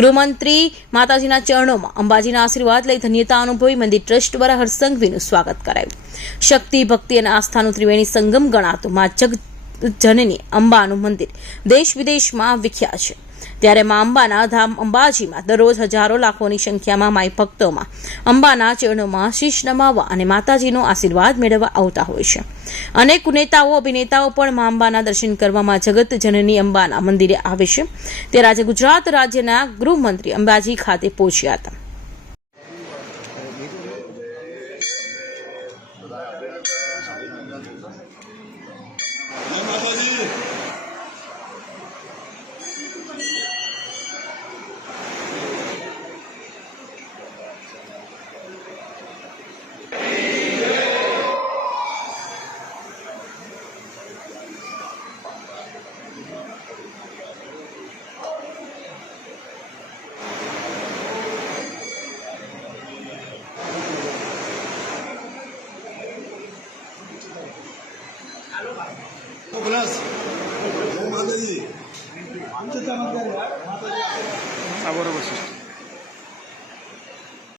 ગૃહમંત્રી માતાજીના ચરણોમાં અંબાજીના આશીર્વાદ લઈ ધન્યતા અનુભવી મંદિર ટ્રસ્ટ દ્વારા હરસંઘવીનું સ્વાગત કરાયું. શક્તિ, ભક્તિ અને આસ્થાનું ત્રિવેણી સંગમ ગણાતું મા જગજનની અંબાનું મંદિર દેશ વિદેશમાં વિખ્યાત છે. ત્યારે મા અંબાના ધામ અંબાજીમાં દરરોજ હજારો લાખોની સંખ્યામાં માઈ ભક્તોમાં અંબાના ચરણોમાં શીશ નમાવવા અને માતાજીનો આશીર્વાદ મેળવવા આવતા હોય છે. અનેક નેતાઓ, અભિનેતાઓ પણ મા અંબાના દર્શન કરવામાં જગત જનની અંબાના મંદિરે આવે છે. ત્યારે આજે ગુજરાત રાજ્યના ગૃહમંત્રી અંબાજી ખાતે પહોંચ્યા હતા. બરોબર છે.